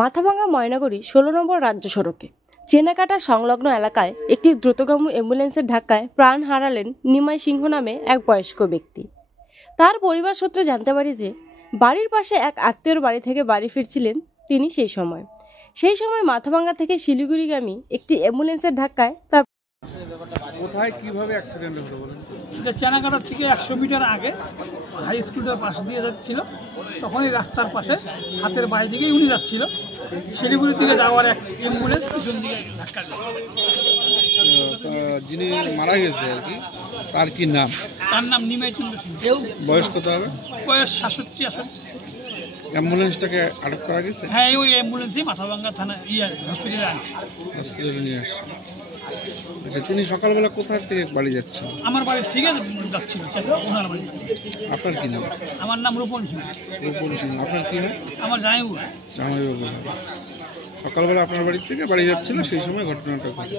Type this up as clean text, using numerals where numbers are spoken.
মাথাভাঙ্গা ময়নাগুড়ি 16 নম্বর রাজ্য সড়কে চেনাকাটা সংলগ্ন এলাকায় একটি দ্রুতগামী অ্যাম্বুলেন্সের ধাক্কায় প্রাণ হারালেন নিমাই সিংহ নামে এক বয়স্ক ব্যক্তি। তার পরিবার সূত্রে জানতে পারি যে বাড়ির পাশে এক আত্মীয়র বাড়ি থেকে বাড়ি ফিরছিলেন তিনি। সেই সময় মাথাভাঙ্গা থেকে শিলিগুড়িগামী একটি অ্যাম্বুলেন্সের ধাক্কায় তার কোথায় কিভাবে অ্যাক্সিডেন্ট হলো বলেন? চেনাকাটা থেকে 100 মিটার আগে হাই স্কুলটার পাশ দিয়ে যাচ্ছিল, তখনই রাস্তার পাশে হাতের বাড়ি দিকেই উনি যাচ্ছিল। শিলিগুড়ির দিকে যাওয়ার এক অ্যাম্বুলেন্স পিছন দিকে ধাক্কা দিল। যিনি মারা গেছে আর কি, তার কি নাম? তার নাম নিমাই চন্দ্র সিংহ। বয়স কত হবে? বয়স 67-68। অ্যাম্বুলেন্সটাকে আটক করা গেছে? হ্যাঁ, ওই অ্যাম্বুলেন্সই মাথাভাঙ্গা থানা হসপিটালে আনছে। হসপিটালে নিয়ে আসছে। আচ্ছা, তিনি সকালবেলা কোথা থেকে বাড়ি যাচ্ছেন? আমার বাড়ির থেকে যাচ্ছিল ওনার বাড়ি। আপনার কি নাম? আমার নাম রূপন সিংহ। রূপন সিংহ। আপনার কি হয়? আমার জামাইবাবু। জামাইবাবু। সকালবেলা আপনার বাড়ি থেকে বাড়ি যাচ্ছিল, সেই সময় ঘটনাটা ঘটে।